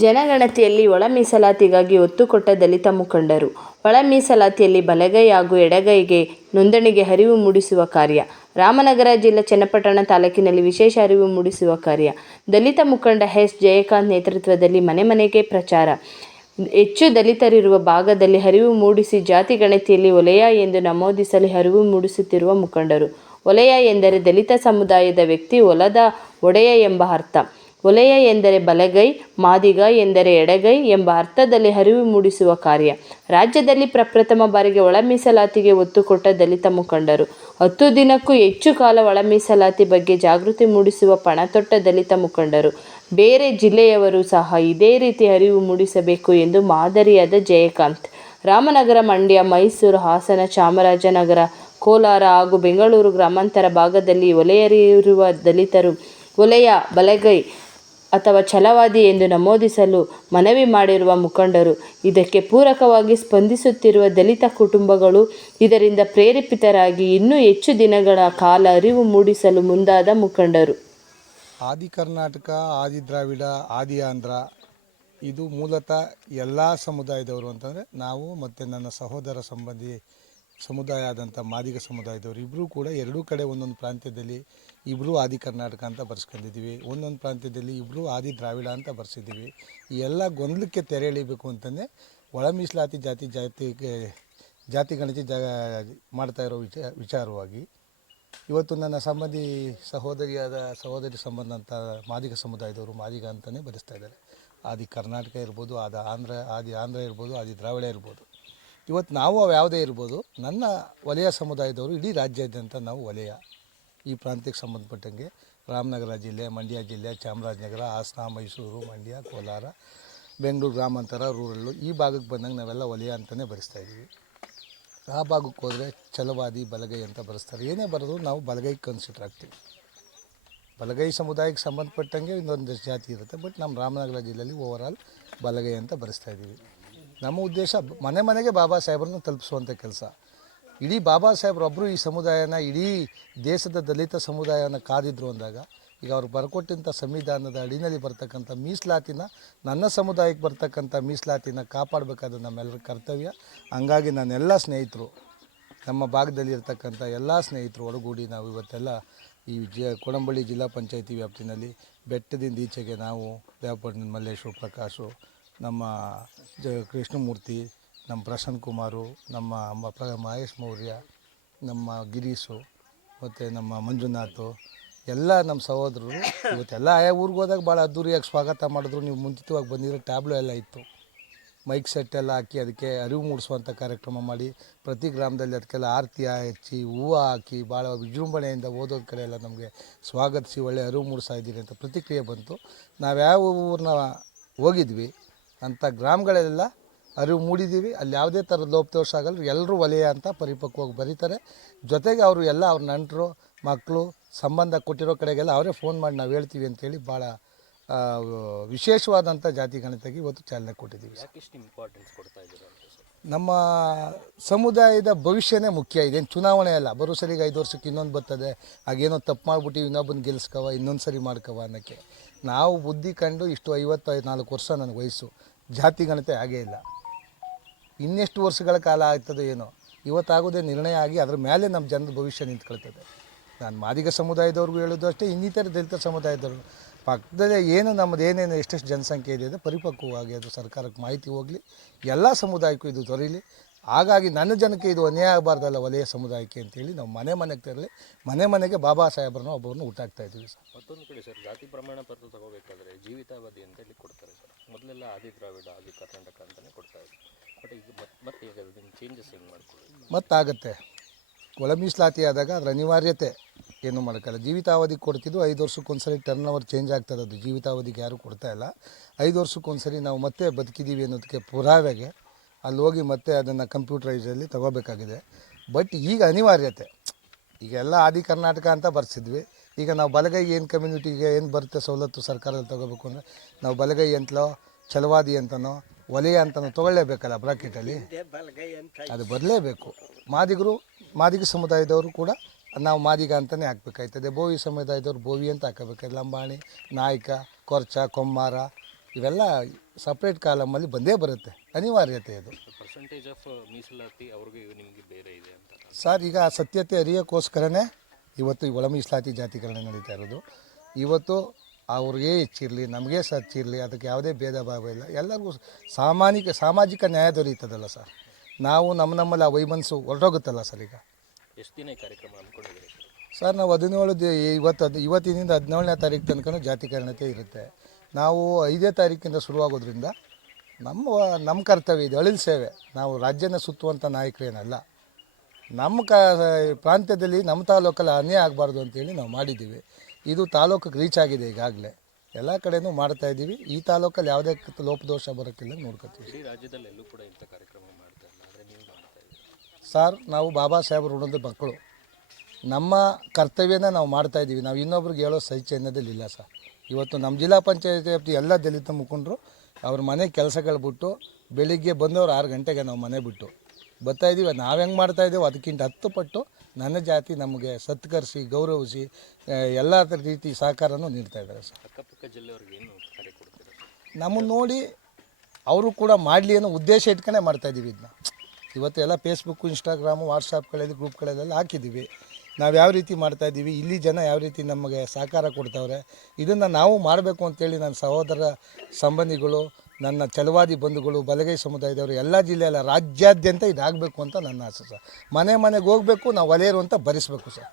ಜನಗಣತಿಯಲ್ಲಿ ಒಳ ಮೀಸಲಾತಿಗಾಗಿ ಒತ್ತು ಕೊಟ್ಟ ದಲಿತ ಮುಖಂಡರು. ಒಳ ಮೀಸಲಾತಿಯಲ್ಲಿ ಬಲಗೈ ಹಾಗೂ ಎಡಗೈಗೆ ನೋಂದಣಿಗೆ ಅರಿವು ಮೂಡಿಸುವ ಕಾರ್ಯ. ರಾಮನಗರ ಜಿಲ್ಲೆ ಚನ್ನಪಟ್ಟಣ ತಾಲೂಕಿನಲ್ಲಿ ವಿಶೇಷ ಅರಿವು ಮೂಡಿಸುವ ಕಾರ್ಯ. ದಲಿತ ಮುಖಂಡ ಎಸ್. ಜಯಕಾಂತ್ ನೇತೃತ್ವದಲ್ಲಿ ಮನೆ ಮನೆಗೆ ಪ್ರಚಾರ. ಹೆಚ್ಚು ದಲಿತರಿರುವ ಭಾಗದಲ್ಲಿ ಅರಿವು ಮೂಡಿಸಿ ಜಾತಿ ಗಣತಿಯಲ್ಲಿ ವಲಯ ಎಂದು ನಮೂದಿಸಲು ಅರಿವು ಮೂಡಿಸುತ್ತಿರುವ ಮುಖಂಡರು. ವಲಯ ಎಂದರೆ ದಲಿತ ಸಮುದಾಯದ ವ್ಯಕ್ತಿ ಹೊಲದ ಒಡೆಯ ಎಂಬ ಅರ್ಥ. ವಲಯ ಎಂದರೆ ಬಲಗೈ, ಮಾದಿಗ ಎಂದರೆ ಎಡಗೈ ಎಂಬ ಅರ್ಥದಲ್ಲಿ ಅರಿವು ಮೂಡಿಸುವ ಕಾರ್ಯ. ರಾಜ್ಯದಲ್ಲಿ ಪ್ರಪ್ರಥಮ ಬಾರಿಗೆ ಒಳ ಮೀಸಲಾತಿಗೆ ಒತ್ತು ಕೊಟ್ಟ ದಲಿತ ಮುಖಂಡರು. 10 ದಿನಕ್ಕೂ ಹೆಚ್ಚು ಕಾಲ ಒಳ ಮೀಸಲಾತಿ ಬಗ್ಗೆ ಜಾಗೃತಿ ಮೂಡಿಸುವ ಪಣತೊಟ್ಟ ದಲಿತ ಮುಖಂಡರು. ಬೇರೆ ಜಿಲ್ಲೆಯವರು ಸಹ ಇದೇ ರೀತಿ ಅರಿವು ಮೂಡಿಸಬೇಕು ಎಂದು ಮಾದರಿಯಾದ ಜಯಕಾಂತ್. ರಾಮನಗರ, ಮಂಡ್ಯ, ಮೈಸೂರು, ಹಾಸನ, ಚಾಮರಾಜನಗರ, ಕೋಲಾರ ಹಾಗೂ ಬೆಂಗಳೂರು ಗ್ರಾಮಾಂತರ ಭಾಗದಲ್ಲಿ ವಲಯರಿರುವ ದಲಿತರು ವಲಯ, ಬಲಗೈ ಅಥವಾ ಛಲವಾದಿ ಎಂದು ನಮೂದಿಸಲು ಮನವಿ ಮಾಡಿರುವ ಮುಖಂಡರು. ಇದಕ್ಕೆ ಪೂರಕವಾಗಿ ಸ್ಪಂದಿಸುತ್ತಿರುವ ದಲಿತ ಕುಟುಂಬಗಳು ಇದರಿಂದ ಪ್ರೇರೇಪಿತರಾಗಿ ಇನ್ನೂ ಹೆಚ್ಚು ದಿನಗಳ ಕಾಲ ಅರಿವು ಮೂಡಿಸಲು ಮುಂದಾದ ಮುಖಂಡರು. ಆದಿ ಕರ್ನಾಟಕ, ಆದಿ ದ್ರಾವಿಡ, ಆದಿ ಆಂಧ್ರ ಇದು ಮೂಲತಃ ಎಲ್ಲ ಸಮುದಾಯದವರು ಅಂತಂದರೆ ನಾವು ಮತ್ತು ನನ್ನ ಸಹೋದರ ಸಂಬಂಧಿ ಸಮುದಾಯ ಆದಂಥ ಮಾದಿಗ ಸಮುದಾಯದವರು ಇಬ್ಬರೂ ಕೂಡ ಎರಡೂ ಕಡೆ ಒಂದೊಂದು ಪ್ರಾಂತ್ಯದಲ್ಲಿ ಇಬ್ಬರೂ ಆದಿ ಕರ್ನಾಟಕ ಅಂತ ಬರ್ಸ್ಕೊಂಡಿದ್ದೀವಿ. ಒಂದೊಂದು ಪ್ರಾಂತ್ಯದಲ್ಲಿ ಇಬ್ಬರೂ ಆದಿ ದ್ರಾವಿಡ ಅಂತ ಬರ್ಸಿದ್ದೀವಿ. ಈ ಎಲ್ಲ ಗೊಂದಲಕ್ಕೆ ತೆರೆ ಎಳಿಬೇಕು ಅಂತಂದರೆ ಒಳ ಮೀಸಲಾತಿ ಜಾತಿ ಗಣತಿ ಮಾಡ್ತಾ ಇರೋ ವಿಚಾರವಾಗಿ ಇವತ್ತು ನನ್ನ ಸಹೋದರಿ ಸಂಬಂಧ ಅಂತ ಮಾದಿಗ ಸಮುದಾಯದವರು ಮಾದಿಗ ಅಂತಲೇ ಬರೆಸ್ತಾ ಇದ್ದಾರೆ. ಆದಿ ಕರ್ನಾಟಕ ಇರ್ಬೋದು, ಆದಿ ಆಂಧ್ರ ಇರ್ಬೋದು, ಆದಿ ದ್ರಾವಿಡ ಇರ್ಬೋದು. ಇವತ್ತು ನಾವು ಅವು ಯಾವುದೇ ಇರ್ಬೋದು, ನನ್ನ ವಲಯ ಸಮುದಾಯದವರು ಇಡೀ ರಾಜ್ಯಾದ್ಯಂತ ನಾವು ವಲಯ. ಈ ಪ್ರಾಂತ್ಯಕ್ಕೆ ಸಂಬಂಧಪಟ್ಟಂಗೆ ರಾಮನಗರ ಜಿಲ್ಲೆ, ಮಂಡ್ಯ ಜಿಲ್ಲೆ, ಚಾಮರಾಜನಗರ, ಹಾಸನ, ಮೈಸೂರು, ಮಂಡ್ಯ, ಕೋಲಾರ, ಬೆಂಗಳೂರು ಗ್ರಾಮಾಂತರ, ರೂರಲ್ಲು ಈ ಭಾಗಕ್ಕೆ ಬಂದಂಗೆ ನಾವೆಲ್ಲ ವಲಯ ಅಂತಲೇ ಬರೆಸ್ತಾ ಇದ್ದೀವಿ. ಆ ಭಾಗಕ್ಕೆ ಹೋದರೆ ಛಲವಾದಿ, ಬಲಗೈ ಅಂತ ಬರೆಸ್ತಾರೆ. ಏನೇ ಬರೆದ್ರು ನಾವು ಬಲಗೈಗೆ ಕನ್ಸಿಡರ್ ಆಗ್ತೀವಿ. ಬಲಗೈ ಸಮುದಾಯಕ್ಕೆ ಸಂಬಂಧಪಟ್ಟಂಗೆ ಇನ್ನೊಂದು ಜಾತಿ ಇರುತ್ತೆ. ಬಟ್ ನಮ್ಮ ರಾಮನಗರ ಜಿಲ್ಲೆಯಲ್ಲಿ ಓವರಾಲ್ ಬಲಗೈ ಅಂತ ಬರೆಸ್ತಾ ಇದ್ದೀವಿ. ನಮ್ಮ ಉದ್ದೇಶ ಮನೆ ಮನೆಗೆ ಬಾಬಾ ಸಾಹೇಬ್ರನ್ನ ತಲುಪಿಸುವಂಥ ಕೆಲಸ. ಇಡೀ ಬಾಬಾ ಸಾಹೇಬ್ರೊಬ್ಬರು ಈ ಸಮುದಾಯನ, ಇಡೀ ದೇಶದ ದಲಿತ ಸಮುದಾಯನ ಕಾದಿದ್ರು ಅಂದಾಗ ಈಗ ಅವ್ರು ಬರ್ಕೊಟ್ಟಂಥ ಸಂವಿಧಾನದ ಅಡಿನಲ್ಲಿ ಬರ್ತಕ್ಕಂಥ ಮೀಸಲಾತಿನ, ನನ್ನ ಸಮುದಾಯಕ್ಕೆ ಬರ್ತಕ್ಕಂಥ ಮೀಸಲಾತಿನ ಕಾಪಾಡಬೇಕಾದ ನಮ್ಮೆಲ್ಲರ ಕರ್ತವ್ಯ. ಹಂಗಾಗಿ ನನ್ನೆಲ್ಲ ಸ್ನೇಹಿತರು, ನಮ್ಮ ಭಾಗದಲ್ಲಿ ಇರ್ತಕ್ಕಂಥ ಎಲ್ಲ ಸ್ನೇಹಿತರು ಒಳಗೂಡಿ ನಾವು ಇವತ್ತೆಲ್ಲ ಈ ಕೊಡಂಬಳ್ಳಿ ಜಿಲ್ಲಾ ಪಂಚಾಯತಿ ವ್ಯಾಪ್ತಿನಲ್ಲಿ ಬೆಟ್ಟದಿಂದ ಈಚೆಗೆ ನಾವು ದೇವಪಟ್ಟಣದ ಮಲ್ಲೇಶು, ಪ್ರಕಾಶು, ನಮ್ಮ ಕೃಷ್ಣಮೂರ್ತಿ, ನಮ್ಮ ಪ್ರಸನ್ನ ಕುಮಾರು, ನಮ್ಮ ಮಹೇಶ್ ಮೌರ್ಯ, ನಮ್ಮ ಗಿರೀಶು ಮತ್ತು ನಮ್ಮ ಮಂಜುನಾಥ್ ಎಲ್ಲ ನಮ್ಮ ಸಹೋದರರು ಇವತ್ತೆಲ್ಲ ಆಯಾ ಊರಿಗೆ ಹೋದಾಗ ಭಾಳ ಅದ್ದೂರಿಯಾಗಿ ಸ್ವಾಗತ ಮಾಡಿದ್ರು. ನೀವು ಮುಂಚಿತವಾಗಿ ಬಂದಿರೋ ಟ್ಯಾಬ್ಲೋ ಎಲ್ಲ ಇತ್ತು, ಮೈಕ್ ಸೆಟ್ ಎಲ್ಲ ಹಾಕಿ ಅದಕ್ಕೆ ಅರಿವು ಮೂಡಿಸುವಂಥ ಕಾರ್ಯಕ್ರಮ ಮಾಡಿ ಪ್ರತಿ ಗ್ರಾಮದಲ್ಲಿ ಅದಕ್ಕೆಲ್ಲ ಆರತಿ ಹಚ್ಚಿ ಹೂವು ಹಾಕಿ ಭಾಳ ವಿಜೃಂಭಣೆಯಿಂದ ಓದೋದ ಕಡೆ ಎಲ್ಲ ನಮಗೆ ಸ್ವಾಗತಿಸಿ ಒಳ್ಳೆ ಅರಿವು ಮೂಡಿಸ್ತಾ ಇದ್ದೀರಿ ಅಂತ ಪ್ರತಿಕ್ರಿಯೆ ಬಂತು. ನಾವು ಯಾವ ಊರನ್ನ ಹೋಗಿದ್ವಿ ಅಂಥ ಗ್ರಾಮಗಳೆಲ್ಲ ಅರಿವು ಮೂಡಿದ್ದೀವಿ. ಅಲ್ಲಿ ಯಾವುದೇ ಥರದ ಲೋಪದೋಷ ಆಗಲ್ಲ. ಎಲ್ಲರೂ ವಲಯ ಅಂತ ಪರಿಪಕ್ವವಾಗಿ ಬರೀತಾರೆ. ಜೊತೆಗೆ ಅವರು ಎಲ್ಲ ಅವ್ರ ನೆಂಟರು, ಮಕ್ಕಳು, ಸಂಬಂಧ ಕೊಟ್ಟಿರೋ ಕಡೆಗೆಲ್ಲ ಅವರೇ ಫೋನ್ ಮಾಡಿ ನಾವು ಹೇಳ್ತೀವಿ ಅಂತೇಳಿ ಭಾಳ ವಿಶೇಷವಾದಂಥ ಜಾತಿ ಗಣತಿಗೆ ಇವತ್ತು ಚಾಲನೆ ಕೊಟ್ಟಿದ್ದೀವಿ. ನಮ್ಮ ಸಮುದಾಯದ ಭವಿಷ್ಯನೇ ಮುಖ್ಯ. ಇದೇನು ಚುನಾವಣೆ ಅಲ್ಲ. ಬರೋ ಸರಿಗೆ 5 ವರ್ಷಕ್ಕೆ ಇನ್ನೊಂದು ಬರ್ತದೆ, ಹಾಗೇನೋ ತಪ್ಪು ಮಾಡಿಬಿಟ್ಟು ಇನ್ನೊಬ್ಬನ ಗೆಲ್ಸ್ಕವ, ಇನ್ನೊಂದು ಸರಿ ಮಾಡ್ಕವ ಅನ್ನೋಕ್ಕೆ ನಾವು ಬುದ್ಧಿ ಕಂಡು ಇಷ್ಟು 54 ವರ್ಷ ನನಗೆ ವಯಸ್ಸು. ಜಾತಿ ಗಣತಿ ಆಗೇ ಇಲ್ಲ. ಇನ್ನೆಷ್ಟು ವರ್ಷಗಳ ಕಾಲ ಆಗ್ತದೆ ಏನೋ. ಇವತ್ತಾಗೋದೇ ನಿರ್ಣಯ ಆಗಿ ಅದ್ರ ಮೇಲೆ ನಮ್ಮ ಜನರ ಭವಿಷ್ಯ ನಿಂತ್ಕೊಳ್ತದೆ. ನಾನು ಮಾದಿಗ ಸಮುದಾಯದವ್ರಿಗೂ ಹೇಳೋದು ಅಷ್ಟೇ, ಇನ್ನಿತರ ದಲಿತ ಸಮುದಾಯದವ್ರು ಪಕ್ಕದಲ್ಲೇ ಏನು ನಮ್ಮದು ಏನೇನು ಎಷ್ಟೆಷ್ಟು ಜನಸಂಖ್ಯೆ ಇದೆ ಪರಿಪಕ್ವವಾಗಿ ಅದು ಸರ್ಕಾರಕ್ಕೆ ಮಾಹಿತಿ ಹೋಗಲಿ, ಎಲ್ಲ ಸಮುದಾಯಕ್ಕೂ ಇದು ದೊರೀಲಿ. ಹಾಗಾಗಿ ನನ್ನ ಜನಕ್ಕೆ ಇದು ಅನ್ಯಾಯ ಆಗಬಾರ್ದಲ್ಲ ವಲಯ ಸಮುದಾಯಕ್ಕೆ ಅಂತೇಳಿ ನಾವು ಮನೆ ಮನೆಗೆ ತೆರಳಿ ಮನೆ ಮನೆಗೆ ಬಾಬಾ ಸಾಹೇಬ್ರನ್ನ ಒಬ್ಬರನ್ನು ಊಟಾಕ್ತಾ ಇದ್ದೀವಿ ಸರ್. ಮತ್ತೊಂದು ಕಡೆ ಸರ್, ಜಾತಿ ಪ್ರಮಾಣ ಪತ್ರ ತಗೋಬೇಕಾದ್ರೆ ಜೀವಿತಾವಧಿ ಅಂತೇಳಿ ಕೊಡ್ತಾರೆ ಸರ್. ಮೊದಲೆಲ್ಲ ಆದಿ ದ್ರಾವಿಡ, ಆದಿ ಕರ್ನಾಟಕ ಅಂತಲೇ ಕೊಡ್ತಾ ಇದ್ರು. ಬಟ್ ಈಗ ಮತ್ತೆ ಈಗ ಅದನ್ನು ಚೇಂಜಸ್ ಹೆಂಗೆ ಮಾಡ್ಕೊಳ್ಳಿ ಮತ್ತಾಗುತ್ತೆ. ಒಳ ಮೀಸಲಾತಿ ಆದಾಗ ಅದ್ರ ಅನಿವಾರ್ಯತೆ ಏನು ಮಾಡೋಕ್ಕಲ್ಲ. ಜೀವಿತಾವಧಿ ಕೊಡ್ತಿದ್ದು 5 ವರ್ಷಕ್ಕೊಂದ್ಸರಿ ಟರ್ನ್ ಓವರ್ ಚೇಂಜ್ ಆಗ್ತದೆ. ಅದು ಜೀವಿತಾವಧಿಗೆ ಯಾರೂ ಕೊಡ್ತಾ ಇಲ್ಲ. 5 ವರ್ಷಕ್ಕೊಂದ್ಸರಿ ನಾವು ಮತ್ತೆ ಬದುಕಿದ್ದೀವಿ ಅನ್ನೋದಕ್ಕೆ ಪುರಾವೆಗೆ ಅಲ್ಲಿ ಹೋಗಿ ಮತ್ತೆ ಅದನ್ನು ಕಂಪ್ಯೂಟರೈಸಲ್ಲಿ ತಗೋಬೇಕಾಗಿದೆ. ಬಟ್ ಈಗ ಅನಿವಾರ್ಯತೆ. ಈಗೆಲ್ಲ ಆದಿ ಕರ್ನಾಟಕ ಅಂತ ಬರ್ಸಿದ್ವಿ. ಈಗ ನಾವು ಬಲಗೈ ಏನು ಕಮ್ಯುನಿಟಿಗೆ ಏನು ಬರುತ್ತೆ ಸವಲತ್ತು ಸರ್ಕಾರದಲ್ಲಿ ತೊಗೋಬೇಕು ಅಂದರೆ ನಾವು ಬಲಗೈ ಅಂತಲೋ ಛಲವಾದಿ ಅಂತನೋ ವಲಯ ಅಂತನೋ ತೊಗೊಳ್ಳೇಬೇಕಲ್ಲ ಬ್ರಾಕೆಟಲ್ಲಿ. ಅದು ಬರಲೇಬೇಕು. ಮಾದಿಗ ಸಮುದಾಯದವರು ಕೂಡ ನಾವು ಮಾದಿಗ ಅಂತಲೇ ಹಾಕಬೇಕಾಯ್ತದೆ. ಬೋವಿ ಸಮುದಾಯದವ್ರು ಬೋವಿ ಅಂತ ಹಾಕಬೇಕಾಯ್ತದೆ. ಲಂಬಾಣಿ, ನಾಯಕ, ಕೊರ್ಚ, ಕೊಮ್ಮಾರ ಇವೆಲ್ಲ ಸಪ್ರೇಟ್ ಕಾಲಮಲ್ಲಿ ಬಂದೇ ಬರುತ್ತೆ, ಅನಿವಾರ್ಯತೆ ಇದು. ಪರ್ಸೆಂಟೇಜ್ ಆಫ್ ಮೀಸಲಾತಿ ಅವ್ರಿಗೆ ನಿಮಗೆ ಬೇರೆ ಇದೆ ಅಂತ ಸರ್, ಈಗ ಆ ಸತ್ಯತೆ ಅರಿಯೋಕ್ಕೋಸ್ಕರನೇ ಇವತ್ತು ಈ ಒಳ ಮೀಸಲಾತಿ ಜಾತಿಕರಣ ನಡೀತಾ ಇರೋದು. ಇವತ್ತು ಅವ್ರಿಗೆ ಹೆಚ್ಚಿರಲಿ, ನಮಗೆ ಹೆಚ್ಚಿರಲಿ, ಅದಕ್ಕೆ ಯಾವುದೇ ಭೇದ ಭಾವ ಇಲ್ಲ. ಎಲ್ಲರಿಗೂ ಸಾಮಾಜಿಕ ನ್ಯಾಯ ದೊರೆಯುತ್ತದಲ್ಲ ಸರ್. ನಾವು ನಮ್ಮಲ್ಲಿ ಆ ವೈಮನಸ್ಸು ಹೊರಟೋಗುತ್ತಲ್ಲ ಸರ್. ಈಗ ಎಷ್ಟು ದಿನ ಈ ಕಾರ್ಯಕ್ರಮ ಅಂದ್ಕೊಂಡಿದ್ದೀರಿ ಸರ್, ನಾವು 17 ಇವತ್ತಿನಿಂದ 17ನೇ ತಾರೀಕು ತನಕ ಜಾತಿಕರಣತೆ ಇರುತ್ತೆ. ನಾವು 5ನೇ ತಾರೀಕಿಂದ ಶುರುವಾಗೋದ್ರಿಂದ ನಮ್ಮ ಕರ್ತವ್ಯ ಇದೆ, ಅಳಿಲ್ ಸೇವೆ. ನಾವು ರಾಜ್ಯನ ಸುತ್ತುವಂಥ ನಾಯಕರೇನಲ್ಲ. ನಮ್ಮ ಪ್ರಾಂತ್ಯದಲ್ಲಿ ನಮ್ಮ ತಾಲೂಕಲ್ಲಿ ಅನ್ಯಾಯ ಆಗಬಾರ್ದು ಅಂತೇಳಿ ನಾವು ಮಾಡಿದ್ದೀವಿ. ಇದು ತಾಲೂಕಿಗೆ ರೀಚ್ ಆಗಿದೆ, ಈಗಾಗಲೇ ಎಲ್ಲ ಕಡೆನೂ ಮಾಡ್ತಾಯಿದ್ದೀವಿ. ಈ ತಾಲೂಕಲ್ಲಿ ಯಾವುದೇ ಲೋಪದೋಷ ಬರೋಕ್ಕಿಲ್ಲ ನೋಡ್ಕೊತೀವಿ. ಇಡೀ ರಾಜ್ಯದಲ್ಲಿ ಎಲ್ಲೂ ಕೂಡ ಇಂಥ ಕಾರ್ಯಕ್ರಮ ಮಾಡ್ತಾ ಇಲ್ಲ, ಆದರೆ ನೀವು ಮಾಡ್ತಾ ಇದ್ದೀರಿ ಸರ್. ನಾವು ಬಾಬಾ ಸಾಹೇಬರು ಋಣದ ಮಕ್ಕಳು. ನಮ್ಮ ಕರ್ತವ್ಯನ ನಾವು ಮಾಡ್ತಾಯಿದ್ದೀವಿ. ನಾವು ಇನ್ನೊಬ್ರಿಗೆ ಹೇಳೋ ಸಹಿಚೆ ಅನ್ನೋದಿಲ್ಲ ಸರ್. ಇವತ್ತು ನಮ್ಮ ಜಿಲ್ಲಾ ಪಂಚಾಯತಿ ವ್ಯಾಪ್ತಿ ಎಲ್ಲ ದಲಿತ ಮುಖಂಡರು ಅವ್ರ ಮನೆ ಕೆಲಸಗಳು ಬಿಟ್ಟು ಬೆಳಿಗ್ಗೆ ಬಂದವರು 6 ಗಂಟೆಗೆ ನಾವು ಮನೆ ಬಿಟ್ಟು ಬರ್ತಾಯಿದ್ದೀವಿ. ನಾವು ಹೆಂಗೆ ಮಾಡ್ತಾಯಿದ್ದೇವೆ ಅದಕ್ಕಿಂತ 10 ಪಟ್ಟು ನನ್ನ ಜಾತಿ ನಮಗೆ ಸತ್ಕರಿಸಿ ಗೌರವಿಸಿ ಎಲ್ಲ ರೀತಿ ಸಹಕಾರನೂ ನೀಡ್ತಾ ಇದ್ದಾರೆ ಸರ್. ಅಕ್ಕಪಕ್ಕ ಜಿಲ್ಲೆಯವ್ರಿಗೆ ಏನು ಕಾರ್ಯ ಕೊಡ್ತೀರಾ? ನಮ್ಮನ್ನು ನೋಡಿ ಅವರು ಕೂಡ ಮಾಡಲಿ ಅನ್ನೋ ಉದ್ದೇಶ ಇಟ್ಕೊಂಡೇ ಮಾಡ್ತಾಯಿದ್ದೀವಿ ಇದನ್ನ. ಇವತ್ತು ಎಲ್ಲ ಫೇಸ್ಬುಕ್ಕು, ಇನ್ಸ್ಟಾಗ್ರಾಮು, ವಾಟ್ಸಪ್ಗಳಲ್ಲಿ, ಗ್ರೂಪ್ಗಳಲ್ಲೆಲ್ಲ ಹಾಕಿದ್ದೀವಿ. ನಾವು ಯಾವ ರೀತಿ ಮಾಡ್ತಾಯಿದ್ದೀವಿ, ಇಲ್ಲಿ ಜನ ಯಾವ ರೀತಿ ನಮಗೆ ಸಹಕಾರ ಕೊಡ್ತಾವ್ರೆ, ಇದನ್ನು ನಾವು ಮಾಡಬೇಕು ಅಂತೇಳಿ ನನ್ನ ಸಹೋದರ ಸಂಬಂಧಿಗಳು, ನನ್ನ ಛಲವಾದಿ ಬಂಧುಗಳು, ಬಲಗೈ ಸಮುದಾಯದವರು ಎಲ್ಲ ಜಿಲ್ಲೆಯಲ್ಲ ರಾಜ್ಯಾದ್ಯಂತ ಇದಾಗಬೇಕು ಅಂತ ನನ್ನ ಆಸೆ ಸರ್. ಮನೆಗೆ ಹೋಗಬೇಕು, ನಾವು ಒಲೆಯರು ಅಂತ ಭರಿಸಬೇಕು ಸರ್.